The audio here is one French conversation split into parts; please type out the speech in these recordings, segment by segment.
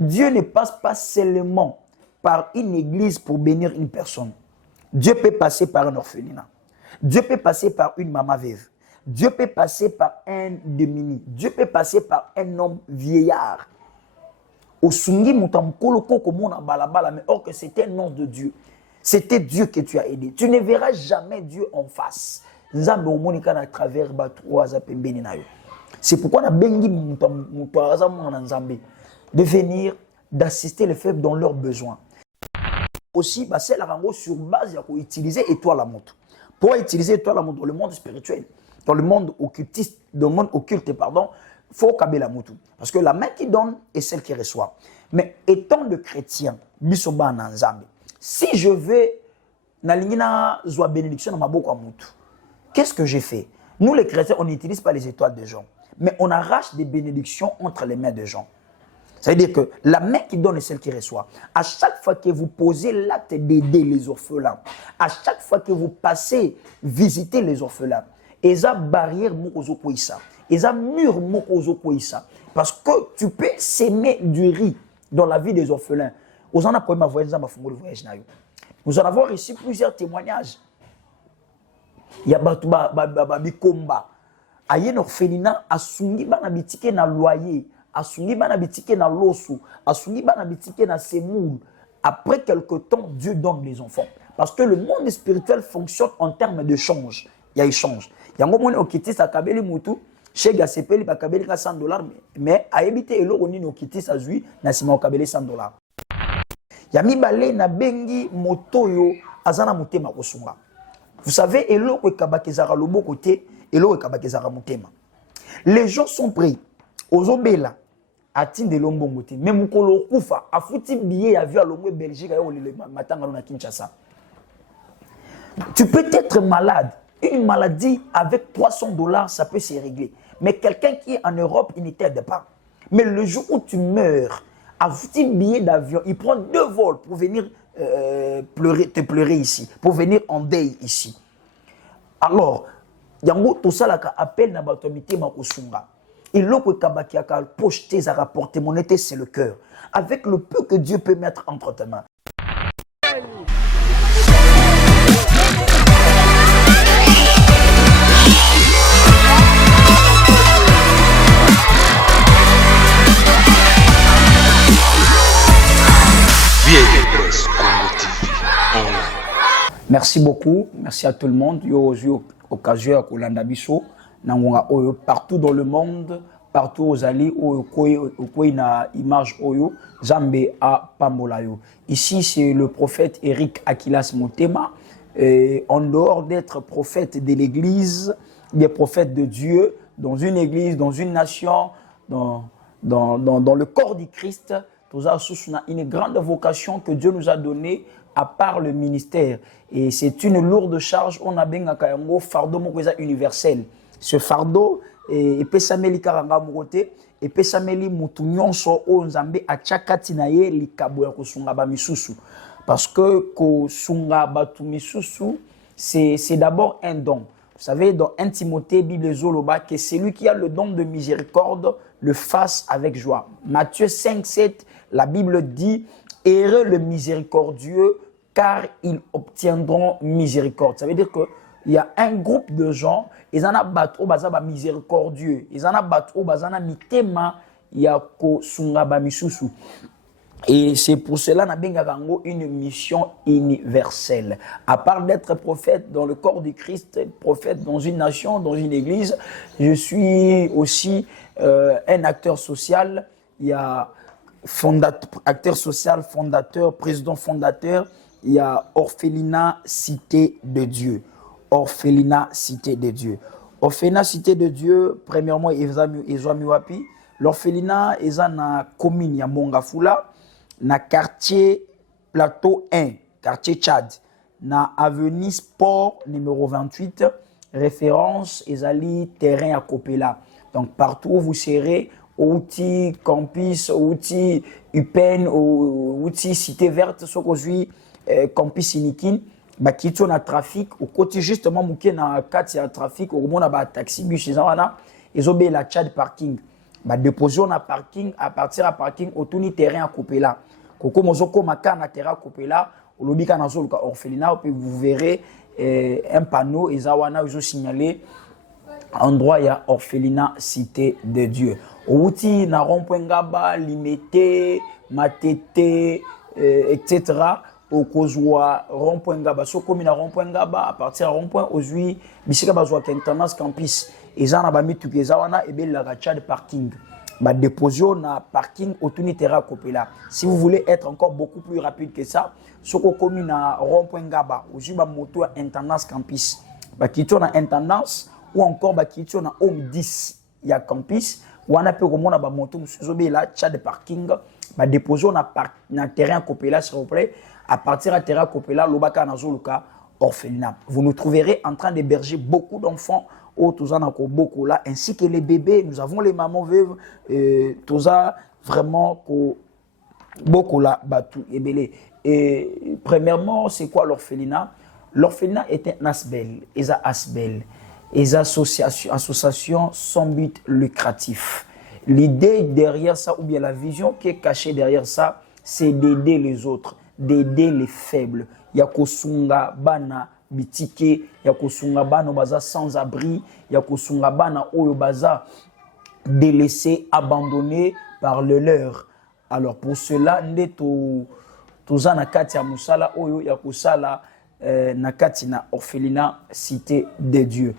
Dieu ne passe pas seulement par une église pour bénir une personne. Dieu peut passer par un orphelinat. Dieu peut passer par une maman veuve. Dieu peut passer par un démuni. Dieu peut passer par un homme vieillard. Osungi mutamkolo koko mona balabala, mais or que c'était un nom de Dieu. C'était Dieu que tu as aidé. Tu ne verras jamais Dieu en face. Nzambe omonika na travers batouaza pembeni na yo. C'est pourquoi na bengi mutwaza mona nzambe de venir d'assister les faibles dans leurs besoins. Aussi, c'est la rango sur base de utiliser étoile la montre. Pour utiliser étoile la montre dans le monde spirituel, dans le monde occultiste, dans le monde occulte, pardon, il faut caber la montre. Parce que la main qui donne est celle qui reçoit. Mais étant le chrétien, bisoba nanzambe, si je veux nalingina zwa bénédiction dans ma boko montre, qu'est-ce que j'ai fait? Nous les chrétiens, on n'utilise pas les étoiles de gens, mais on arrache des bénédictions entre les mains de gens. Ça veut dire que la main qui donne est celle qui reçoit. À chaque fois que vous posez l'acte d'aider les orphelins, à chaque fois que vous passez visiter les orphelins, et ça barrière mokozo koisa, et ça mur mokozo koisa, parce que tu peux s'aimer du riz dans la vie des orphelins. Nous en avons voyage. Nous en avons reçu plusieurs témoignages. Il y a des combats. Il y a un orphelinat, il y a un bitike na loyer. Asungi bana bitike na losu, asungi bana bitike na semoul. Après quelque temps, Dieu donne les enfants. Parce que le monde spirituel fonctionne en termes de change. Il y a échange. Il y a un moment où okiti sa kabeli mutu, chez Gasepeli ba kabeli ka $100, mais a évité elo oni no kiti sa zui na sima kabeli $100. Il y a mibale na bengi motoyo azana mutema kosunga. Vous savez elo ko kabakezara lobo côté, elo ko kabakezara mutema. Les gens sont pris. Ozobela atinde lombongo te même mukolo kufa afuti billet ya avion longwe Belgique ayo le matanga na Kinshasa. Tu peux être malade, une maladie avec $300 ça peut se régler. Mais quelqu'un qui est en Europe, il ne t'aide pas. Mais le jour où tu meurs, afuti billet d'avion, il prend 2 vols pour venir te pleurer ici, pour venir en deuil ici. Alors, yango to salaka appel na batomité makosunga. Et l'autre kabaki a pocheté à rapporter mon été, c'est le cœur. Avec le peu que Dieu peut mettre entre tes mains. Merci beaucoup. Merci à tout le monde. Yo occasion à Kolanda Bisso. Partout dans le monde, partout aux alliés, où na image oyo, Zambe a Pambolayo. Ici, c'est le prophète Eric Akilas Motema. En dehors d'être prophète de l'église, des prophètes de Dieu, dans une église, dans une nation, dans le corps du Christ, nous avons une grande vocation que Dieu nous a donnée à part le ministère. Et c'est une lourde charge, on a bien un fardeau universel. Ce fardeau et pesameli karanga mokote et pesameli mutu nyonso o nzambe achakati na ye likabo ya kosunga ba misusu parce que kosunga batu misusu c'est d'abord un don. Vous savez dans 1 Timothée Bible zoloba que celui qui a le don de miséricorde le fasse avec joie. Matthieu 5:7 la Bible dit heureux le miséricordieux car ils obtiendront miséricorde. Ça veut dire que il y a un groupe de gens, ils en ont battu au miséricordieux, ils en ont battu au mitema, il y a sunga ba misusu. Et c'est pour cela qu'on a une mission universelle. À part d'être prophète dans le corps du Christ, prophète dans une nation, dans une église, je suis aussi un acteur social. Il y a acteur social, fondateur, président fondateur. Il y a Orphelinat Cité de Dieu. Orphelinat Cité de Dieu. Orphelinat Cité de Dieu, premièrement, Ezwamiwapi. L'orphelinat est dans la commune ya Mongafula, na quartier Plateau 1, quartier Tchad, na avenue Sport numéro 28, référence Ezali terrain à Kopela. Donc partout où vous serez, outil campus, outil UPEN, outil cité verte, ce que campus Inikin. Bah qui tourne à trafic au côté justement mouké na 4 il y a trafic au moment ba taxi bus ils ont la Tchad parking Bah déposer na parking à partir à parking autour du terrain à couper là. Koko mozoko makana terrain à couper là, au lobby kana zo luka orphelinat puis vous verrez un panneau ezawana ils ont signalé endroit ya orphelinat cité de Dieu. Outi na rond-point ngaba limité matete etc. au kozwa rond-point ngaba so comme na rond-point ngaba à partir à rond-point aujourd'hui bisika bazwa intendance campus ezana ba mitu ezawana ebela ga chat parking ba déposer na parking autour du terrain kopela. Si vous voulez être encore beaucoup plus rapide que ça soko komi na rond-point ngaba aujourd'hui ba moto intendance campus ba kito na intendance ou encore ba kito na home 10 ya campus wana pe komona ba moto musuzo be la chat de parking ba déposer na terrain kopela s'il vous plaît. À partir de terrain kopela lobaka na zoluka orphelinat. Vous nous trouverez en train d'héberger beaucoup d'enfants au Tozana beaucoup là ainsi que les bébés. Nous avons les mamans veuves Toza vraiment beaucoup là batu ebele. Et premièrement, c'est quoi l'orphelinat? L'orphelinat est un asbel, esa asbel, esa association sans but lucratif. L'idée derrière ça ou bien la vision qui est cachée derrière ça, c'est d'aider les autres, d'aider les faibles. Yakosunga bana bitike, yakosunga bana baza sans abri, yakosunga bana oyo baza délaissés, abandonnés par le leur. Alors pour cela, ndeto toza na kati ya musala oyo yakosala na kati na orphelinat cité de Dieu.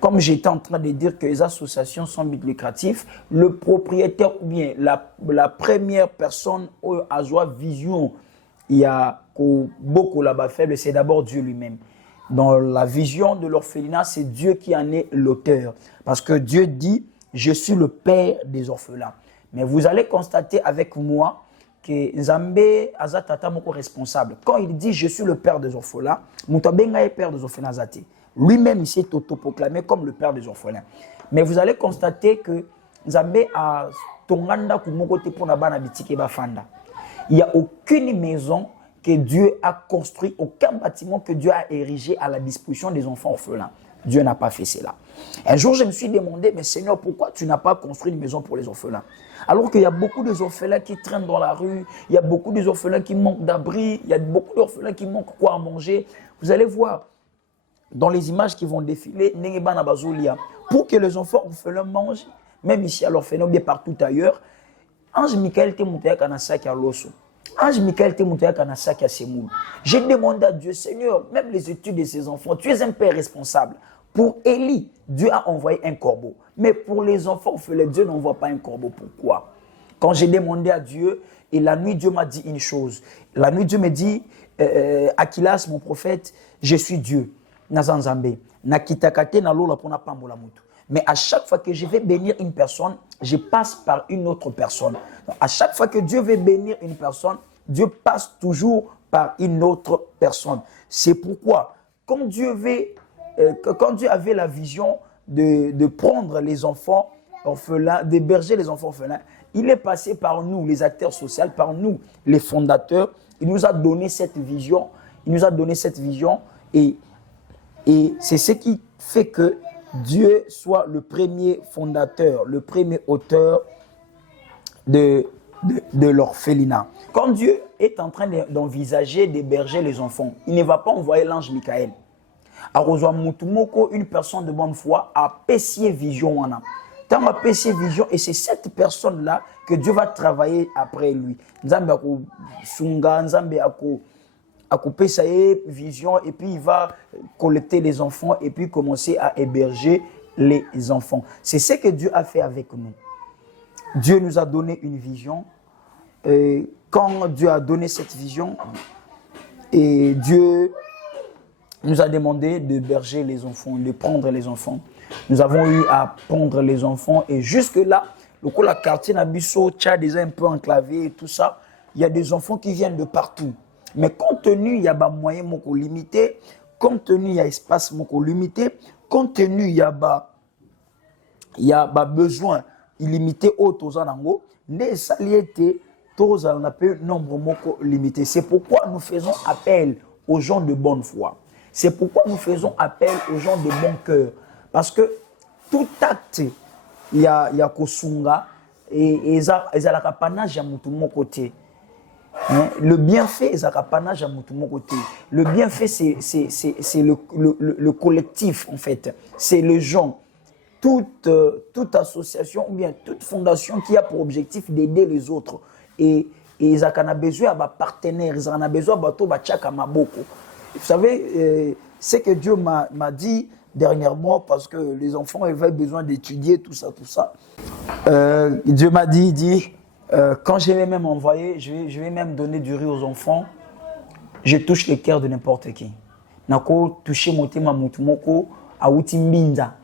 Comme j'étais en train de dire que les associations sans but lucratif, le propriétaire ou bien la première personne oyo azwa vision, il y a beaucoup là-bas faible, c'est d'abord Dieu lui-même. Dans la vision de l'orphelinat, c'est Dieu qui en est l'auteur. Parce que Dieu dit, je suis le père des orphelins. Mais vous allez constater avec moi que Nzambe azatata moko responsable. Quand il dit je suis le père des orphelins, Mutabenga est père des orphelins zati. Lui-même il s'est autoproclamé comme le père des orphelins. Mais vous allez constater que Nzambe a tonganda kumoko te pona bana bitike bafanda. Il n'y a aucune maison que Dieu a construit, aucun bâtiment que Dieu a érigé à la disposition des enfants orphelins. Dieu n'a pas fait cela. Un jour, je me suis demandé, mais Seigneur, pourquoi tu n'as pas construit une maison pour les orphelins? Alors qu'il y a beaucoup d'orphelins qui traînent dans la rue, il y a beaucoup d'orphelins qui manquent d'abri, il y a beaucoup d'orphelins qui manquent quoi à manger. Vous allez voir, dans les images qui vont défiler, pour que les enfants orphelins mangent, même ici à l'orphelinat, bien partout ailleurs, Ange Michael te monté à Nassaki à Losso. Ange Michael te monté à Nassaki à Semoul. J'ai demandé à Dieu, Seigneur, même les études de ces enfants, tu es un père responsable. Pour Élie, Dieu a envoyé un corbeau. Mais pour les enfants orphelins, Dieu n'envoie pas un corbeau. Pourquoi? Quand j'ai demandé à Dieu, et la nuit, Dieu m'a dit une chose. La nuit, Dieu me dit, Akilas, mon prophète, je suis Dieu. Nazanzambe. Nakitakate na lola pona pambola mutu. Mais à chaque fois que je vais bénir une personne, je passe par une autre personne. Donc, à chaque fois que Dieu veut bénir une personne, Dieu passe toujours par une autre personne. C'est pourquoi, quand Dieu avait la vision de prendre les enfants orphelins, d'héberger les enfants orphelins, il est passé par nous, les acteurs sociaux, par nous, les fondateurs. Il nous a donné cette vision. Et c'est ce qui fait que Dieu soit le premier fondateur, le premier auteur de l'orphelinat. Quand Dieu est en train d'envisager d'héberger les enfants, il ne va pas envoyer l'ange Michael. Une personne de bonne foi a pécié vision. Tant a pécié vision, et c'est cette personne-là que Dieu va travailler après lui. Nzambe ako sunga, Nzambe à couper sa vision, et puis il va collecter les enfants et puis commencer à héberger les enfants. C'est ce que Dieu a fait avec nous. Dieu nous a donné une vision. Et quand Dieu a donné cette vision, et Dieu nous a demandé d'héberger les enfants, de prendre les enfants. Nous avons eu à prendre les enfants, et jusque-là, le quartier Nabiso, Tchad est un peu enclavé et tout ça, il y a des enfants qui viennent de partout. Mais compte tenu, il y a des moyens limités, compte tenu, il y a espace limité, compte tenu, il y a besoin illimité au Tozanango, les saliétés, nombre limité. C'est pourquoi nous faisons appel aux gens de bonne foi. C'est pourquoi nous faisons appel aux gens de bon cœur. Parce que tout acte il y a kosunga et ezala kapanage à mon côté. Le bienfait est apanage à mon côté. Le bienfait c'est le collectif en fait. C'est les gens. Toute association ou bien toute fondation qui a pour objectif d'aider les autres. Et ils ont besoin de partenaires, ils ont besoin de maboko. Vous savez, c'est que Dieu m'a dit dernièrement, parce que les enfants avaient besoin d'étudier, tout ça. Dieu m'a dit quand je vais même envoyer, je vais même donner du riz aux enfants, je touche le cœur de n'importe qui. Nako toucher motema mutumoko a utimbinza.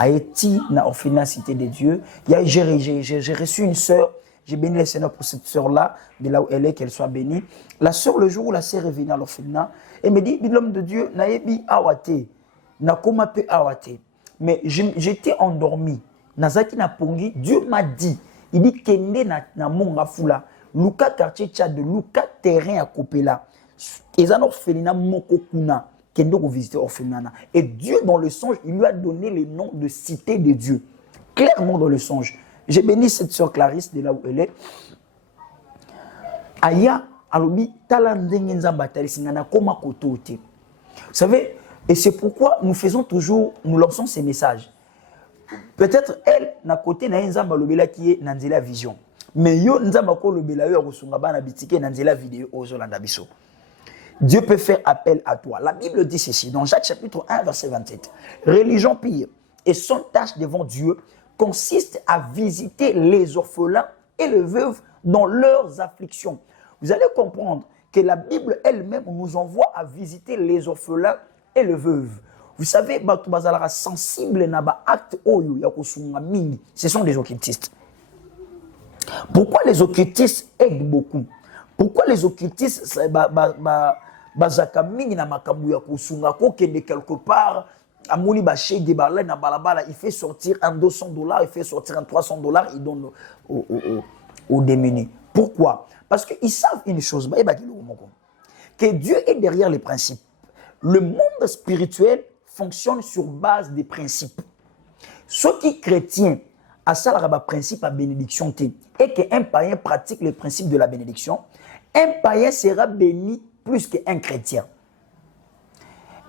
Haïti, na orphelinat Cité de Dieu. J'ai reçu une sœur, j'ai béni le Seigneur pour cette sœur-là, de là où elle est, qu'elle soit bénie. La sœur, le jour où la sœur est venue à l'orphelinat, elle me dit, l'homme de Dieu, naebi awate, na koma pe awate. Mais j'étais endormi. Nazaki na pongi, Dieu m'a dit, il dit, kende na monga fula, luka quartier Tchad, luka terrain à Kopela. Et un orphelinat mokokuna. Visiter orphelinat. Et Dieu, dans le songe, il lui a donné le nom de Cité de Dieu. Clairement dans le songe. J'ai béni cette sœur Clarisse de là où elle est. Aya, alobi, talandengenza batali singana koma kotote. Vous savez, et c'est pourquoi nous lançons ces messages. Peut-être elle, na côté na nzamba lobela qui est nanzela vision. Mais yo nzamba ko lobela yo kosunga bana bitike nanzela vidéo ozolanda biso. Dieu peut faire appel à toi. La Bible dit ceci, dans Jacques chapitre 1, verset 27. Religion pire et son tâche devant Dieu consiste à visiter les orphelins et les veuves dans leurs afflictions. Vous allez comprendre que la Bible elle-même nous envoie à visiter les orphelins et les veuves. Vous savez, sensible naba acte oyo ya kosunga mingi, ce sont des occultistes. Pourquoi les occultistes aident beaucoup? Pourquoi les occultistes bazaka mingi na makabu ya kosunga ko kende quelque part amoni ba shege bala na balabala, il fait sortir un $200, il fait sortir un $300, il donne aux démunis. Pourquoi? Parce qu'ils savent une chose, que Dieu est derrière les principes. Le monde spirituel fonctionne sur base des principes. Ceux qui chrétiens à ça le principe à bénédiction et qu'un païen pratique les principes de la bénédiction, un païen sera béni plus qu'un chrétien.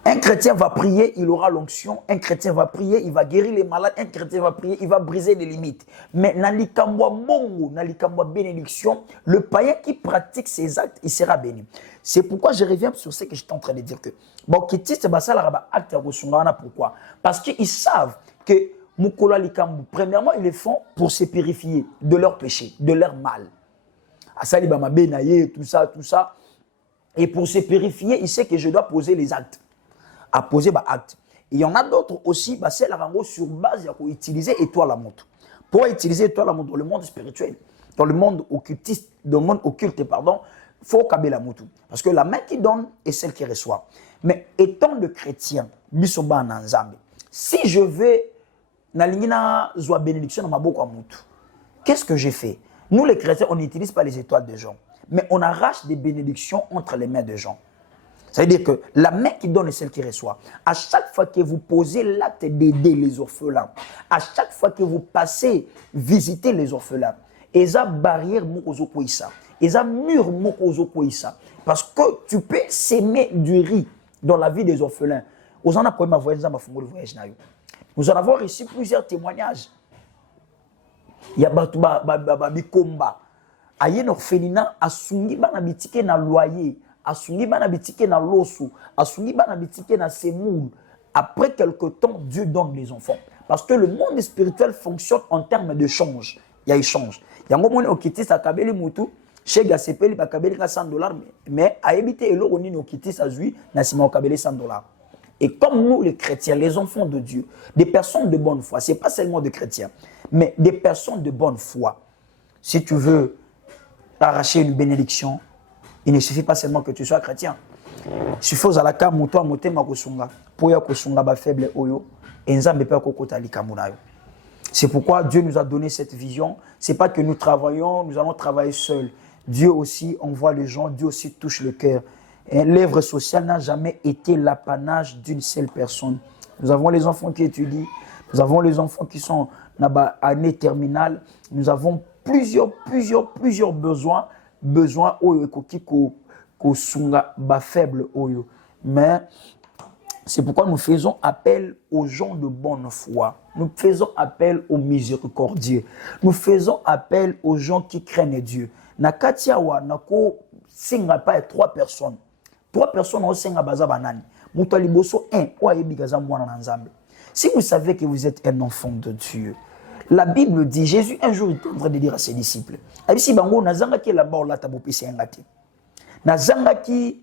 Un chrétien va prier, il aura l'onction. Un chrétien va prier, il va guérir les malades. Un chrétien va prier, il va briser les limites. Mais dans l'ikambwa mongo, dans l'ikambwa bénédiction, le païen qui pratique ces actes, il sera béni. C'est pourquoi je reviens sur ce que j'étais en train de dire que bon, pourquoi? Parce qu'ils savent que Mukola likambu, premièrement, ils le font pour se purifier de leur péché, de leur mal. Asali bama benaye, tout ça. Et pour se purifier, il sait que je dois poser les actes. À poser les actes. Et il y en a d'autres aussi, c'est la rango sur base de utiliser étoile à montre. Pour utiliser étoile à montre dans le monde spirituel, dans le monde occultiste, dans le monde occulte, pardon, il faut caber la montre. Parce que la main qui donne est celle qui reçoit. Mais étant le chrétien, bisoba nanzambe, si je vais na lingina zwa bénédiction na maboko amutu, qu'est-ce que j'ai fait? Nous les chrétiens, on n'utilise pas les étoiles de gens, mais on arrache des bénédictions entre les mains de gens. Ça veut dire que la main qui donne est celle qui reçoit. À chaque fois que vous posez l'acte d'aider les orphelins, à chaque fois que vous passez visiter les orphelins, eza barrière moko koisa, eza mur moko koisa, parce que tu peux s'aimer du riz dans la vie des orphelins. Aux en a pour ma voyage dans ma fongo le voyage na yo. Nous en avons reçu plusieurs témoignages. Il y a bikomba. Aye orphelinat asungi bana bitike na loyer, asungi bana bitike na loso, asungi bana bitike na semoul. Après quelque temps, Dieu donne les enfants. Parce que le monde spirituel fonctionne en termes de change. Il y a échange. Il y a un moment où okiti sa kabeli mutu, chez Gasepeli ba kabeli $100, mais aebite elo oni okiti sa zui na sima kabeli $100. Et comme nous, les chrétiens, les enfants de Dieu, des personnes de bonne foi, ce n'est pas seulement des chrétiens, mais des personnes de bonne foi. Si tu veux arracher une bénédiction, il ne suffit pas seulement que tu sois chrétien. Il suffit aux alaka muto motema kosunga, pour ya kosunga ba faible oyo, et nzambe pe kokota likamunayo. C'est pourquoi Dieu nous a donné cette vision. C'est pas que nous travaillons, nous allons travailler seuls. Dieu aussi envoie les gens, Dieu aussi touche le cœur. L'œuvre sociale n'a jamais été l'apanage d'une seule personne. Nous avons les enfants qui étudient, nous avons les enfants qui sont année terminale, nous avons plusieurs besoins oyo ekoki ko sunga ba faible oyo. Mais c'est pourquoi nous faisons appel aux gens de bonne foi. Nous faisons appel aux miséricordieux. Nous faisons appel aux gens qui craignent Dieu. Nakatiawa nako singa pas 3 personnes. 3 personnes au singa baza banani. Mutaliboso 1 ou ayebigaza mwana na nzambe. Si vous savez que vous êtes un enfant de Dieu, la Bible dit, Jésus un jour était en train de dire à ses disciples, Abisi bango nazanga ki la ba olata bopisi ngati. Nazanga ki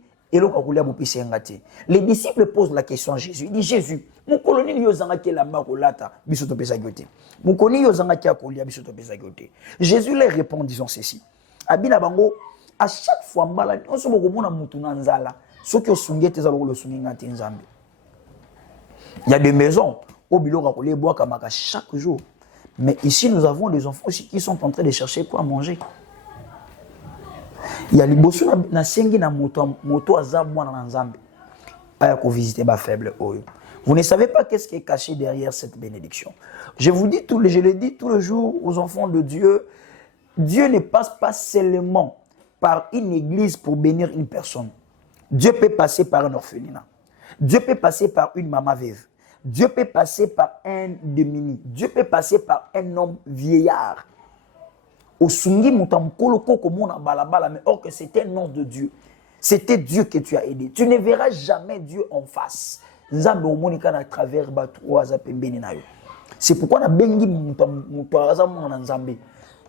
les disciples posent la question à Jésus. Il dit, Jésus, mon colonel yozanga ki la ba olata biso to pesa gyote. Mon colonel yozanga ki akolia biso to pesa gyote. Jésus leur répond en disant ceci. Abina bango à chaque fois mbala on se bokomona mutu na nzala. Soki osungete za lo sungi ngati nzambe. Il y a des maisons au biloko akolia bois kamaka chaque jour. Mais ici, nous avons des enfants aussi qui sont en train de chercher quoi manger. Il y a les bossous na sengi na moto azamwa na nzambe. Aya ko visiter ba faible oyo. Vous ne savez pas qu'est-ce qui est caché derrière cette bénédiction. Je le dis tous les jours aux enfants de Dieu, Dieu ne passe pas seulement par une église pour bénir une personne. Dieu peut passer par un orphelinat. Dieu peut passer par une maman veuve. Dieu peut passer par un demi-ni. Dieu peut passer par un homme vieillard. Au sungi mutamkolo koko mona balabala, mais or que c'était un nom de Dieu. C'était Dieu que tu as aidé. Tu ne verras jamais Dieu en face. Nzambe omonika na travers ba trois apembeni na yo. C'est pourquoi na bengi mutaza mona nzambe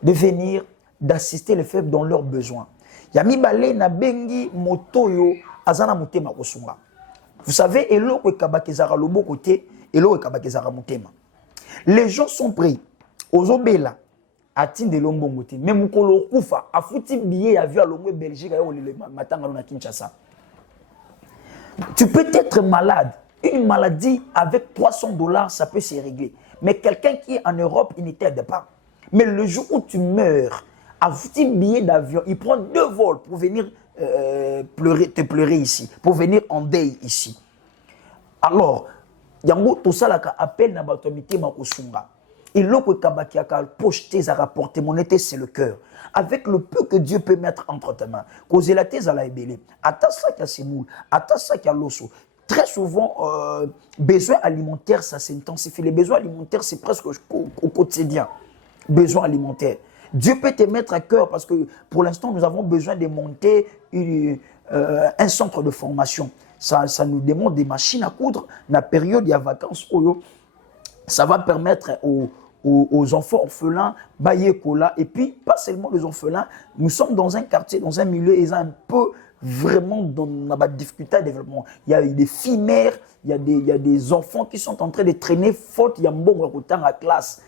de venir d'assister les faibles dans leurs besoins. Yami balé na bengi motoyo azana mutema kosunga. Vous savez, eloko ekabakezara lobo côté, eloko ekabakezara mutema. Les gens sont prêts. Ozobela atinde lombongo te. Mais mukolo kufa afuti billet avion à Lomé Belgique ayo le matanga na Kinshasa. Tu peux être malade. Une maladie avec $300, ça peut se régler. Mais quelqu'un qui est en Europe, il ne t'aide pas. Mais le jour où tu meurs, afuti billet d'avion, il prend 2 vols pour venir te pleurer ici, pour venir en deuil ici. Alors, yango tout ça là appelle na batomité makosunga. Et l'autre kabaki aka poche tes à rapporter mon été c'est le cœur. Avec le peu que Dieu peut mettre entre tes mains. Cause la tes à la ebele. Ata ça qui a semoule, ata ça qui a l'osso. Très souvent, besoins alimentaires, ça s'intensifie. Les besoins alimentaires, c'est presque au quotidien. Besoins alimentaires. Dieu peut te mettre à cœur parce que pour l'instant, nous avons besoin de monter un centre de formation. Ça nous demande des machines à coudre. Dans la période, il y a vacances. Ça va permettre aux enfants orphelins, Bayekola, et puis pas seulement les orphelins. Nous sommes dans un quartier, dans un milieu, ils ont un peu vraiment dans la difficulté de développement. Il y a des filles mères, il y a des enfants qui sont en train de traîner faute, il y a un bon retard à classe.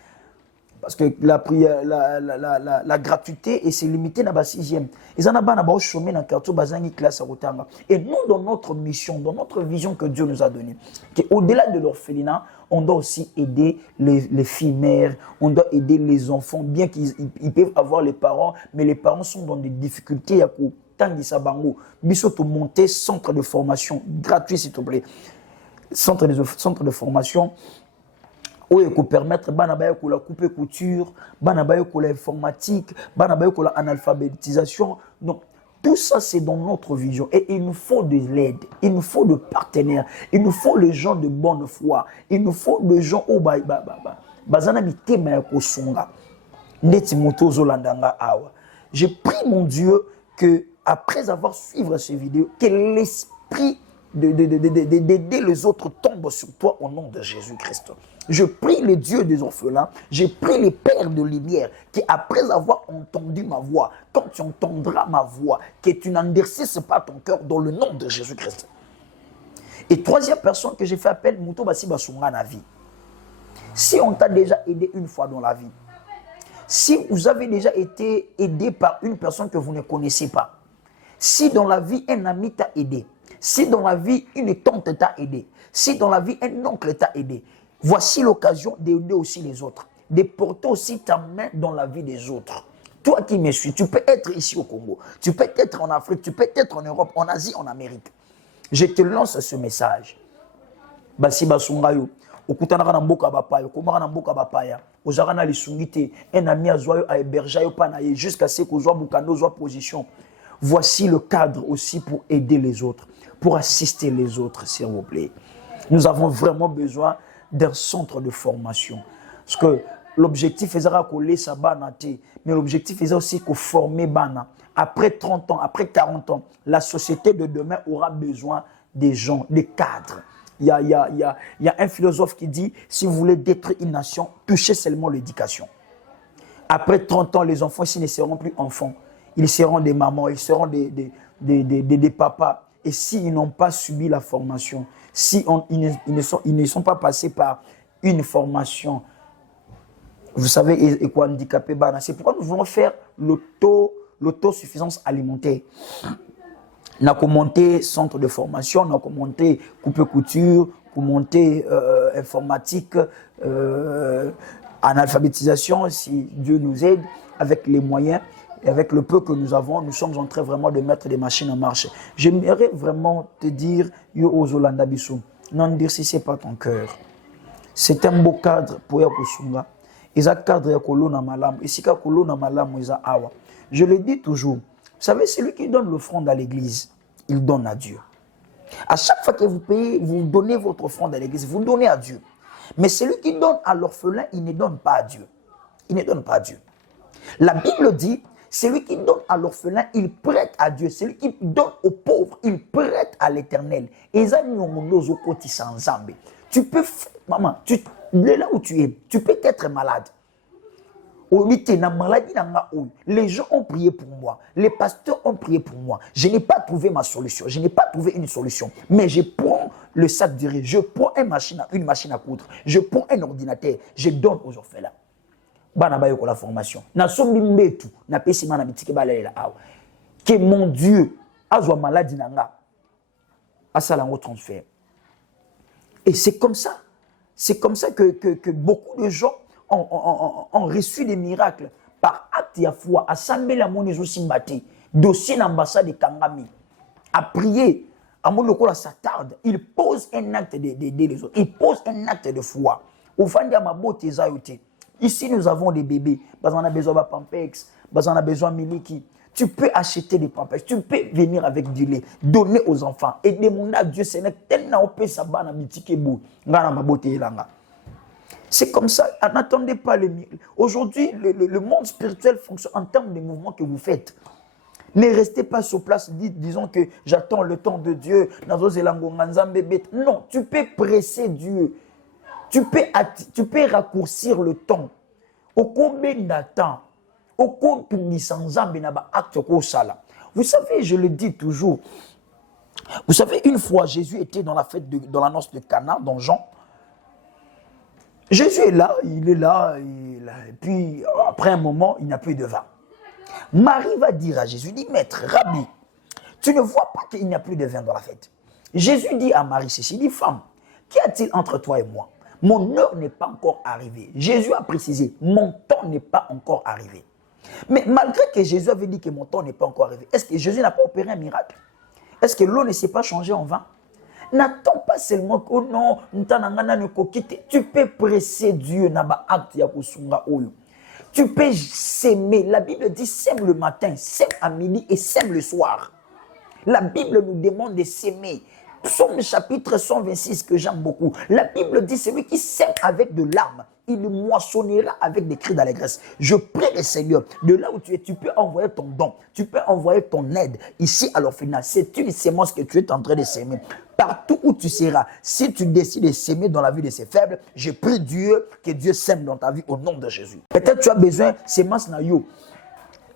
Parce que la gratuité et c'est limité dans la 6e. Ils en ont chômé dans le quartier bazangi classe à Rotanga. Et nous, dans notre mission, dans notre vision que Dieu nous a donnée, au-delà de l'orphelinat, on doit aussi aider les filles mères, on doit aider les enfants, bien qu'ils peuvent avoir les parents, mais les parents sont dans des difficultés. Tangisa Bango, Bissoto monter centre de formation gratuit, s'il te plaît. Centre de formation. Où il peut permettre banabaye ko la coupe couture, banabaye ko la informatique, banabaye ko la analphabétisation. Donc tout ça c'est dans notre vision et il nous faut de l'aide, il nous faut de partenaires, il nous faut les gens de bonne foi, il nous faut des gens au bazana mitema ya kosunga. Ndeti moto zolandanga awa. Je prie mon Dieu que après avoir suivi ces vidéos, que l'esprit d'aider les autres tombe sur toi au nom de Jésus-Christ. Je prie le Dieu des orphelins, je prie les pères de lumière, qui après avoir entendu ma voix, quand tu entendras ma voix, que tu n'endurcisses pas ton cœur dans le nom de Jésus-Christ. Et troisième personne que j'ai fait appel, Mouto Bassi Basunga na vie. Si on t'a déjà aidé une fois dans la vie, si vous avez déjà été aidé par une personne que vous ne connaissez pas, si dans la vie un ami t'a aidé, si dans la vie une tante t'a aidé, si dans la vie un oncle t'a aidé, voici l'occasion d'aider aussi les autres, de porter aussi ta main dans la vie des autres. Toi qui me suis, tu peux être ici au Congo, tu peux être en Afrique, tu peux être en Europe, en Asie, en Amérique. Je te lance ce message. Basi basunga yo, okutana na mboka bapaya, komaka na mboka bapaya. aux arana les sungité, un ami à joyeux à héberger jusqu'à ce que soit bukano soit position. Voici le cadre aussi pour aider les autres, pour assister les autres, s'il vous plaît. Nous avons vraiment besoin d'un centre de formation. Parce que l'objectif est de coller sa banate, mais l'objectif est aussi de former bana. Après 30 ans, après 40 ans, la société de demain aura besoin des gens, des cadres. Il y a un philosophe qui dit, si vous voulez détruire une nation, touchez seulement l'éducation. Après 30 ans, les enfants ici ne seront plus enfants. Ils seront des mamans, ils seront des papas. Et s'ils n'ont pas subi la formation, si ils ne sont pas passés par une formation, vous savez, et quoi handicapé, c'est pourquoi nous voulons faire l'autosuffisance alimentaire. On a monté centre de formation, on a monté coupe-couture, pour monter informatique, analphabétisation, si Dieu nous aide, avec les moyens et avec le peu que nous avons, nous sommes en train vraiment de mettre des machines en marche. J'aimerais vraiment te dire, yo ozolanda biso, non dire si c'est pas ton cœur. C'est un beau cadre pour Yakosunga. Et ça cadre Yakolona Malam. Et si Yakolona Malam, Isa Awa. Je le dis toujours. Vous savez, celui qui donne l'offrande à l'église, il donne à Dieu. À chaque fois que vous payez, vous donnez votre offrande à l'église, vous donnez à Dieu. Mais celui qui donne à l'orphelin, il ne donne pas à Dieu. Il ne donne pas à Dieu. La Bible dit, celui qui donne à l'orphelin, il prête à Dieu. Celui qui donne aux pauvres, il prête à l'Éternel. Et ça, tu peux, maman, là où tu es, tu peux être malade. Les gens ont prié pour moi. Les pasteurs ont prié pour moi. Je n'ai pas trouvé ma solution. Je n'ai pas trouvé une solution. Mais je prends le sac de riz. Je prends une machine à coudre. Je prends un ordinateur. Je donne aux orphelins. La formation. Que mon Dieu a une maladie. Transfert. Et c'est comme ça. C'est comme ça que beaucoup de gens ont reçu des miracles par acte et foi. Assemblée la monnaie aussi mbaté. Dossier l'ambassade de Kangami. A prier. À mon local, ça tarde. Il pose un acte d'aider les autres. Il pose un acte de foi. Au fond de ma beauté, ici, nous avons des bébés. On a besoin de Pampex. On a besoin de Miliki. Tu peux acheter des Pampex. Tu peux venir avec du lait. Donner aux enfants. Et demander à Dieu, c'est tellement c'est comme ça. N'attendez pas les miracles. Aujourd'hui, le monde spirituel fonctionne en termes de mouvements que vous faites. Ne restez pas sur place, disons que j'attends le temps de Dieu. Non, tu peux presser Dieu. Tu peux raccourcir le temps. Au combien d'attente, au combien vous savez, je le dis toujours. Vous savez, une fois, Jésus était dans la fête, dans la noce de Cana, dans Jean. Jésus est là, et puis après un moment, il n'y a plus de vin. Marie va dire à Jésus, dit, maître, Rabbi, tu ne vois pas qu'il n'y a plus de vin dans la fête. Jésus dit à Marie ceci, dit, femme, qu'y a-t-il entre toi et moi? Mon heure n'est pas encore arrivée. Jésus a précisé, mon temps n'est pas encore arrivé. Mais malgré que Jésus avait dit que mon temps n'est pas encore arrivé, est-ce que Jésus n'a pas opéré un miracle? Est-ce que l'eau ne s'est pas changée en vin? N'attends pas seulement que non, tu peux presser Dieu. Tu peux s'aimer. La Bible dit sème le matin, sème à midi et sème le soir. La Bible nous demande de s'aimer. Psaume chapitre 126 que j'aime beaucoup. La Bible dit celui qui sème avec de larmes, il moissonnera avec des cris d'allégresse. Je prie le Seigneur, de là où tu es, tu peux envoyer ton don, tu peux envoyer ton aide. Ici, à l'orphelinat, c'est une sémence que tu es en train de s'aimer. Partout où tu seras, si tu décides de s'aimer dans la vie de ces faibles, je prie Dieu que Dieu sème dans ta vie au nom de Jésus. Peut-être tu as besoin de sémence na yo.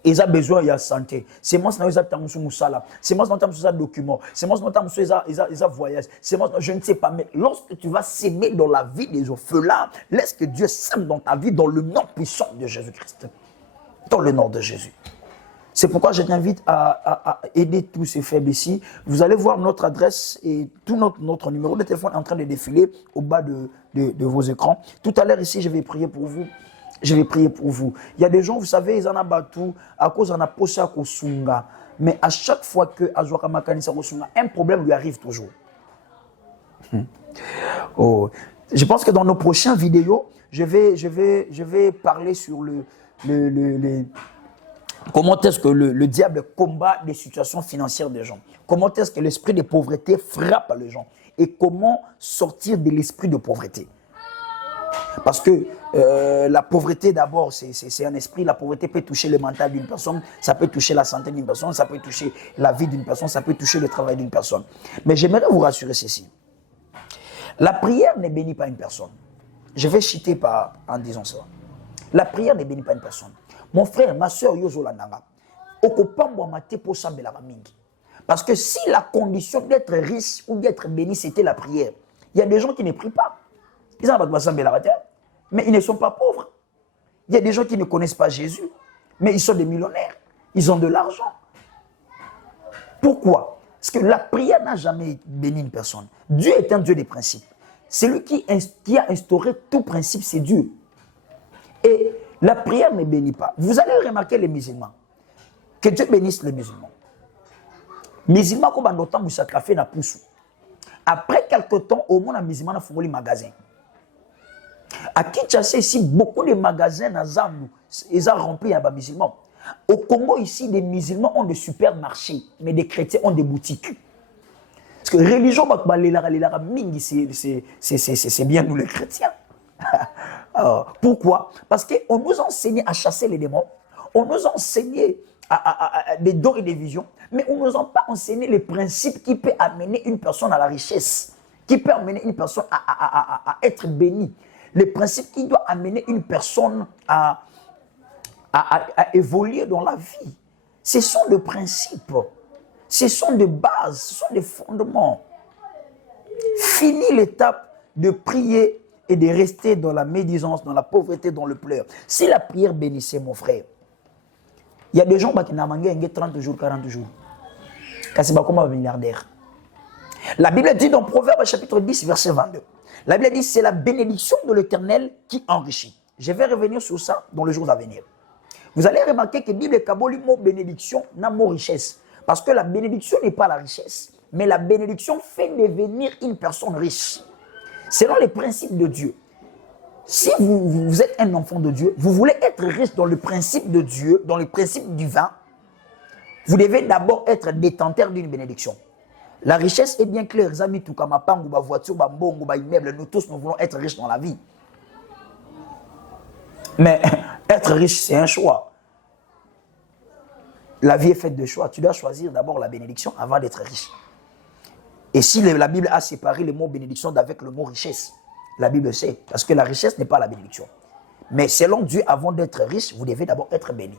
Ils ont besoin de santé. C'est moi qui ai besoin de salaire. C'est moi qui ai besoin de documents. C'est moi qui ai besoin de voyage. C'est moi, je ne sais pas. Mais lorsque tu vas s'aimer dans la vie des orphelins, laisse que Dieu sème dans ta vie dans le nom puissant de Jésus-Christ. Dans le nom de Jésus. C'est pourquoi je t'invite à aider tous ces faibles ici. Vous allez voir notre adresse et tout notre numéro de téléphone en train de défiler au bas de vos écrans. Tout à l'heure ici, je vais prier pour vous. Je vais prier pour vous. Il y a des gens, vous savez, ils en ont battu à cause d'un approche à Kosunga. Mais à chaque fois que Azwaka Makanisa Kosunga, un problème lui arrive toujours. Oh. Je pense que dans nos prochaines vidéos, je vais parler sur comment est-ce que le diable combat les situations financières des gens. Comment est-ce que l'esprit de pauvreté frappe les gens. Et comment sortir de l'esprit de pauvreté. Parce que la pauvreté, d'abord, c'est un esprit. La pauvreté peut toucher le mental d'une personne, ça peut toucher la santé d'une personne, ça peut toucher la vie d'une personne, ça peut toucher le travail d'une personne. Mais j'aimerais vous rassurer ceci. La prière ne bénit pas une personne. Je vais chuter en disant ça. La prière ne bénit pas une personne. Mon frère, ma soeur, Yozo Landanga, parce que si la condition d'être riche ou d'être béni, c'était la prière, il y a des gens qui ne prient pas. Ils ont mais ils ne sont pas pauvres. Il y a des gens qui ne connaissent pas Jésus, mais ils sont des millionnaires. Ils ont de l'argent. Pourquoi? Parce que la prière n'a jamais béni une personne. Dieu est un Dieu des principes. Celui qui a instauré tout principe, c'est Dieu. Et la prière ne bénit pas. Vous allez remarquer les musulmans. Que Dieu bénisse les musulmans. Musulmans, comme en autant, vous café na poussou. Après quelques temps, au moins, les musulmans ont fait les magasins. À Kinshasa, ici, beaucoup de magasins dans Zambou, ils ont rempli à musulmans. Au Congo, ici, les musulmans ont des supermarchés, mais les chrétiens ont des boutiques. Parce que la religion, c'est bien nous les chrétiens. Alors, pourquoi? Parce qu'on nous a enseigné à chasser les démons, on nous a enseigné des dons et des visions, mais on ne nous a pas enseigné les principes qui peuvent amener une personne à la richesse, qui peut amener une personne à être bénie. Les principes qui doivent amener une personne à évoluer dans la vie. Ce sont des principes, ce sont des bases, ce sont des fondements. Fini l'étape de prier et de rester dans la médisance, dans la pauvreté, dans le pleur. Si la prière bénissait, mon frère, il y a des gens qui n'ont pas 30 jours, 40 jours. Car c'est pas comme un milliardaire. La Bible dit dans Proverbe chapitre 10, verset 22. La Bible dit c'est la bénédiction de l'Éternel qui enrichit. Je vais revenir sur ça dans les jours à venir. Vous allez remarquer que la Bible est kaboli mot bénédiction, n'a mot richesse. Parce que la bénédiction n'est pas la richesse, mais la bénédiction fait devenir une personne riche. Selon les principes de Dieu. Si vous êtes un enfant de Dieu, vous voulez être riche dans le principe de Dieu, dans le principe divin, vous devez d'abord être détenteur d'une bénédiction. La richesse est bien claire. Zami tout comme ma voiture, ma bongo, ma immeuble, nous tous nous voulons être riches dans la vie. Mais être riche, c'est un choix. La vie est faite de choix. Tu dois choisir d'abord la bénédiction avant d'être riche. Et si la Bible a séparé le mot bénédiction d'avec le mot richesse, la Bible sait. Parce que la richesse n'est pas la bénédiction. Mais selon Dieu, avant d'être riche, vous devez d'abord être béni.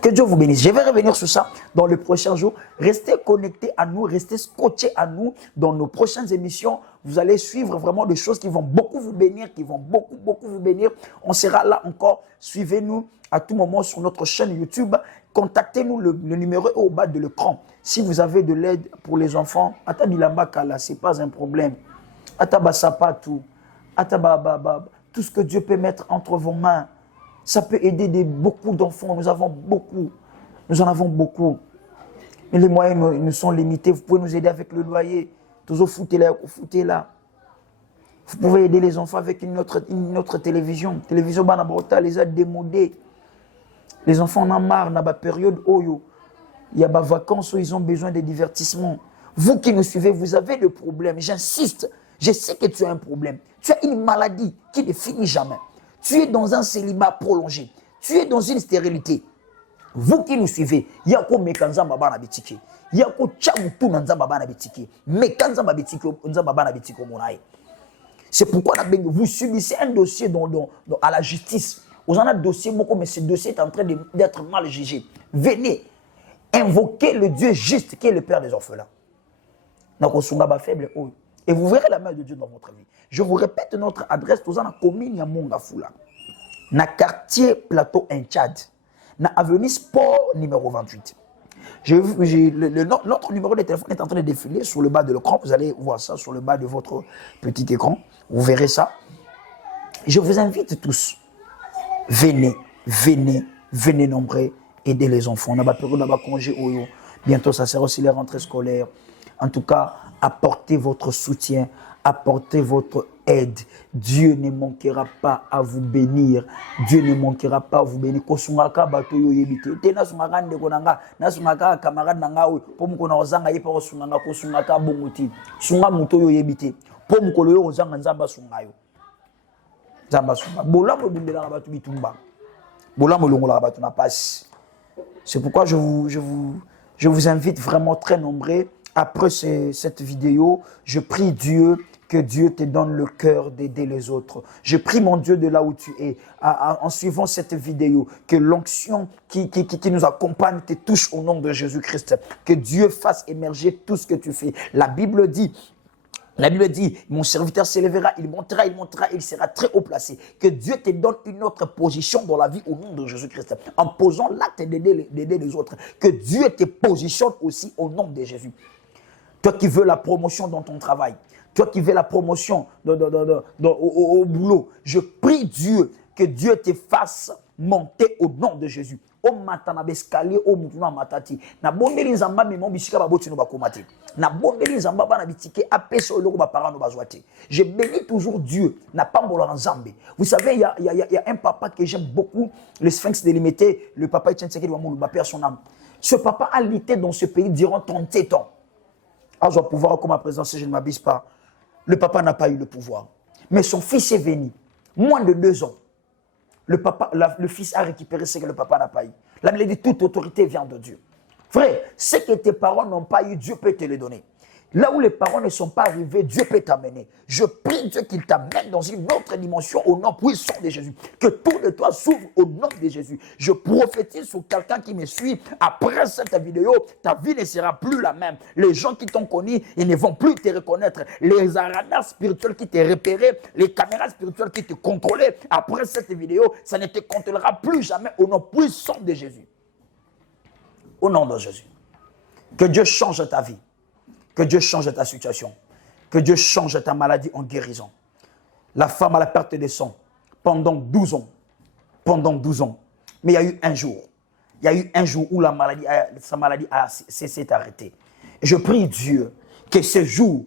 Que Dieu vous bénisse. Je vais revenir sur ça dans le prochain jour. Restez connectés à nous, restez scotchés à nous dans nos prochaines émissions. Vous allez suivre vraiment des choses qui vont beaucoup vous bénir, qui vont beaucoup vous bénir. On sera là encore. Suivez-nous à tout moment sur notre chaîne YouTube. Contactez-nous, le numéro est au bas de l'écran. Si vous avez de l'aide pour les enfants, ce n'est pas un problème. Tout ce que Dieu peut mettre entre vos mains. Ça peut aider beaucoup d'enfants. Nous en avons beaucoup. Mais les moyens nous sont limités. Vous pouvez nous aider avec le loyer. Toujours foutez là. Vous pouvez aider les enfants avec une autre télévision. Télévision Banabrota les a démodés. Les enfants en ont marre dans la période où il y a des vacances où ils ont besoin de divertissement. Vous qui nous suivez, vous avez le problème. J'insiste. Je sais que tu as un problème. Tu as une maladie qui ne finit jamais. Tu es dans un célibat prolongé. Tu es dans une stérilité. Vous qui nous suivez, il y a quoi mekanza babana bitiki. Il y a quoi chamutu nanza babana bitiki. Mekanza babitiki nanza babana bitiki monaï. C'est pourquoi vous subissez un dossier à la justice. Vous en avez un dossier, mais ce dossier est en train d'être mal jugé. Venez invoquer le Dieu juste qui est le Père des orphelins. Et vous verrez la main de Dieu dans votre vie. Je vous répète notre adresse, tous en a commune à Mongafula. Na quartier Plateau en Tchad. Na avenue Sport numéro 28. Notre numéro de téléphone est en train de défiler sur le bas de l'écran. Vous allez voir ça sur le bas de votre petit écran. Vous verrez ça. Je vous invite tous. Venez nombreux, aider les enfants. On a pas congé. Bientôt, ça sera aussi les rentrées scolaires. En tout cas, apportez votre soutien, apportez votre aide. Dieu ne manquera pas à vous bénir. Dieu ne manquera pas à vous bénir. Kosungaka bato yo yebite. Te na sungaka ndeko nanga, na sungaka camarade nanga we, po mukona ozanga yepa kosunganga kosungaka bonguti. Sunga muto yo yebite. Po mukolo yo ozanga nzamba sunga yo. Nzamba sunga. Bolamo bindela bato bitumba. Bolamo longola bato na passe. C'est pourquoi je vous invite vraiment très nombreux. Après cette vidéo, je prie Dieu que Dieu te donne le cœur d'aider les autres. Je prie mon Dieu de là où tu es, en suivant cette vidéo, que l'onction qui nous accompagne te touche au nom de Jésus-Christ. Que Dieu fasse émerger tout ce que tu fais. La Bible dit, mon serviteur s'élèvera, il montera, il sera très haut placé. Que Dieu te donne une autre position dans la vie au nom de Jésus-Christ. En posant l'acte d'aider les autres. Que Dieu te positionne aussi au nom de Jésus. Toi qui veux la promotion dans ton travail, toi qui veux la promotion au boulot, je prie Dieu que Dieu te fasse monter au nom de Jésus. O matana bescalier o mutuna matati na bondeli nzamba memo bisika baboti no bakomate na bondeli nzamba bana bitike apeso eloko ba parano bazwate. Je bénis toujours Dieu n'a pas mbolo nzambe. Vous savez il y a un papa que j'aime beaucoup, le Sphinx délimité, le papa Etienne Tshisekedi Wamulu, ma père son âme. Ce papa a lutté dans ce pays durant 37 ans. Ah, je dois pouvoir comme ma présence si je ne m'abuse pas. Le papa n'a pas eu le pouvoir, mais son fils est venu moins de 2 ans. Le fils a récupéré ce que le papa n'a pas eu. La Bible dit toute autorité vient de Dieu. Frère, ce que tes parents n'ont pas eu, Dieu peut te le donner. Là où les parents ne sont pas arrivés, Dieu peut t'amener. Je prie Dieu qu'il t'amène dans une autre dimension au nom puissant de Jésus. Que tout de toi s'ouvre au nom de Jésus. Je prophétise sur quelqu'un qui me suit. Après cette vidéo, ta vie ne sera plus la même. Les gens qui t'ont connu, ils ne vont plus te reconnaître. Les radars spirituels qui te repéraient, les caméras spirituelles qui te contrôlaient, après cette vidéo, ça ne te contrôlera plus jamais au nom puissant de Jésus. Au nom de Jésus. Que Dieu change ta vie. Que Dieu change ta situation. Que Dieu change ta maladie en guérison. La femme à la perte de sang pendant 12 ans. Pendant 12 ans. Mais il y a eu un jour. Il y a eu un jour où sa maladie a cessé d'arrêter. Et je prie Dieu que ce jour,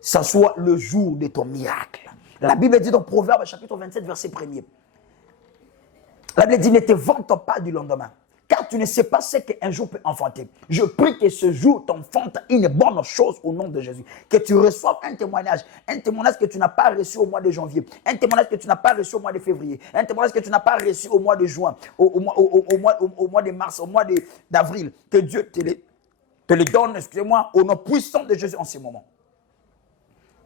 ça soit le jour de ton miracle. La Bible dit dans Proverbe chapitre 27, verset 1er. La Bible dit ne te vante pas du lendemain. Car tu ne sais pas ce qu'un jour peut enfanter. Je prie que ce jour t'enfante une bonne chose au nom de Jésus. Que tu reçoives un témoignage que tu n'as pas reçu au mois de janvier, un témoignage que tu n'as pas reçu au mois de février, un témoignage que tu n'as pas reçu au mois de juin, au mois de mars, au mois d'avril. Que Dieu te le donne, excusez-moi, au nom puissant de Jésus en ce moment.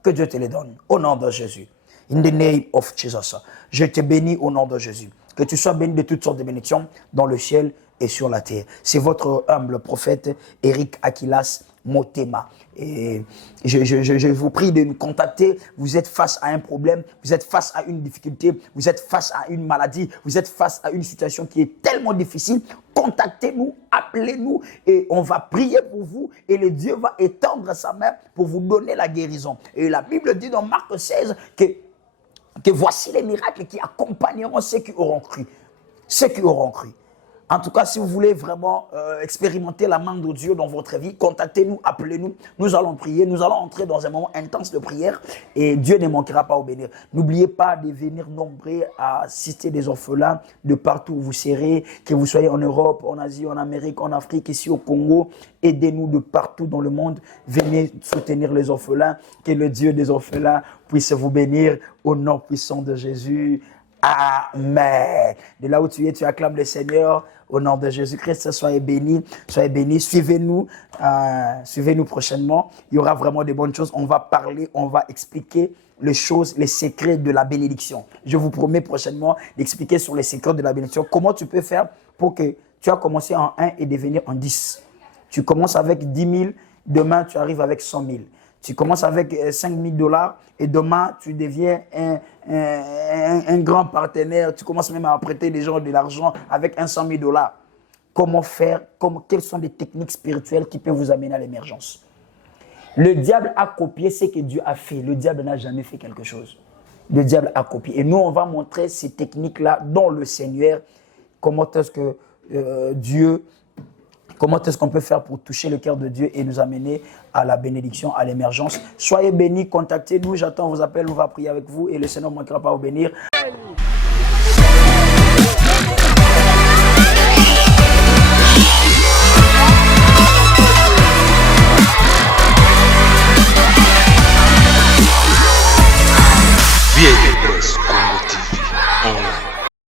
Que Dieu te le donne au nom de Jésus. In the name of Jesus. Je te bénis au nom de Jésus. Que tu sois béni de toutes sortes de bénédictions dans le ciel et sur la terre. C'est votre humble prophète Eric Akilas Motema. Et je vous prie de nous contacter. Vous êtes face à un problème, vous êtes face à une difficulté, vous êtes face à une maladie, vous êtes face à une situation qui est tellement difficile. Contactez-nous, appelez-nous et on va prier pour vous et le Dieu va étendre sa main pour vous donner la guérison. Et la Bible dit dans Marc 16 que voici les miracles qui accompagneront ceux qui auront cru. Ceux qui auront cru. En tout cas, si vous voulez vraiment expérimenter la main de Dieu dans votre vie, contactez-nous, appelez-nous. Nous allons prier, nous allons entrer dans un moment intense de prière et Dieu ne manquera pas au bénir. N'oubliez pas de venir nombreux à assister des orphelins de partout où vous serez, que vous soyez en Europe, en Asie, en Amérique, en Afrique, ici au Congo. Aidez-nous de partout dans le monde. Venez soutenir les orphelins. Que le Dieu des orphelins puisse vous bénir au nom puissant de Jésus. Amen. De là où tu es, tu acclames le Seigneur. Au nom de Jésus-Christ, soyez bénis. Soyez bénis. Suivez-nous. Suivez-nous prochainement. Il y aura vraiment de bonnes choses. On va parler, on va expliquer les choses, les secrets de la bénédiction. Je vous promets prochainement d'expliquer sur les secrets de la bénédiction. Comment tu peux faire pour que tu as commencé en 1 et devenir en 10. Tu commences avec 10 000. Demain, tu arrives avec 100 000. Tu commences avec 5 000 $, et demain, tu deviens un grand partenaire. Tu commences même à prêter les gens de l'argent avec 100 000 $. Comment faire? Quelles sont les techniques spirituelles qui peuvent vous amener à l'émergence? Le diable a copié ce que Dieu a fait. Le diable n'a jamais fait quelque chose. Le diable a copié. Et nous, on va montrer ces techniques-là dans le Seigneur. Comment est-ce que Comment est-ce qu'on peut faire pour toucher le cœur de Dieu et nous amener à la bénédiction, à l'émergence? Soyez bénis, contactez-nous, j'attends vos appels, on va prier avec vous et le Seigneur ne manquera pas à vous bénir.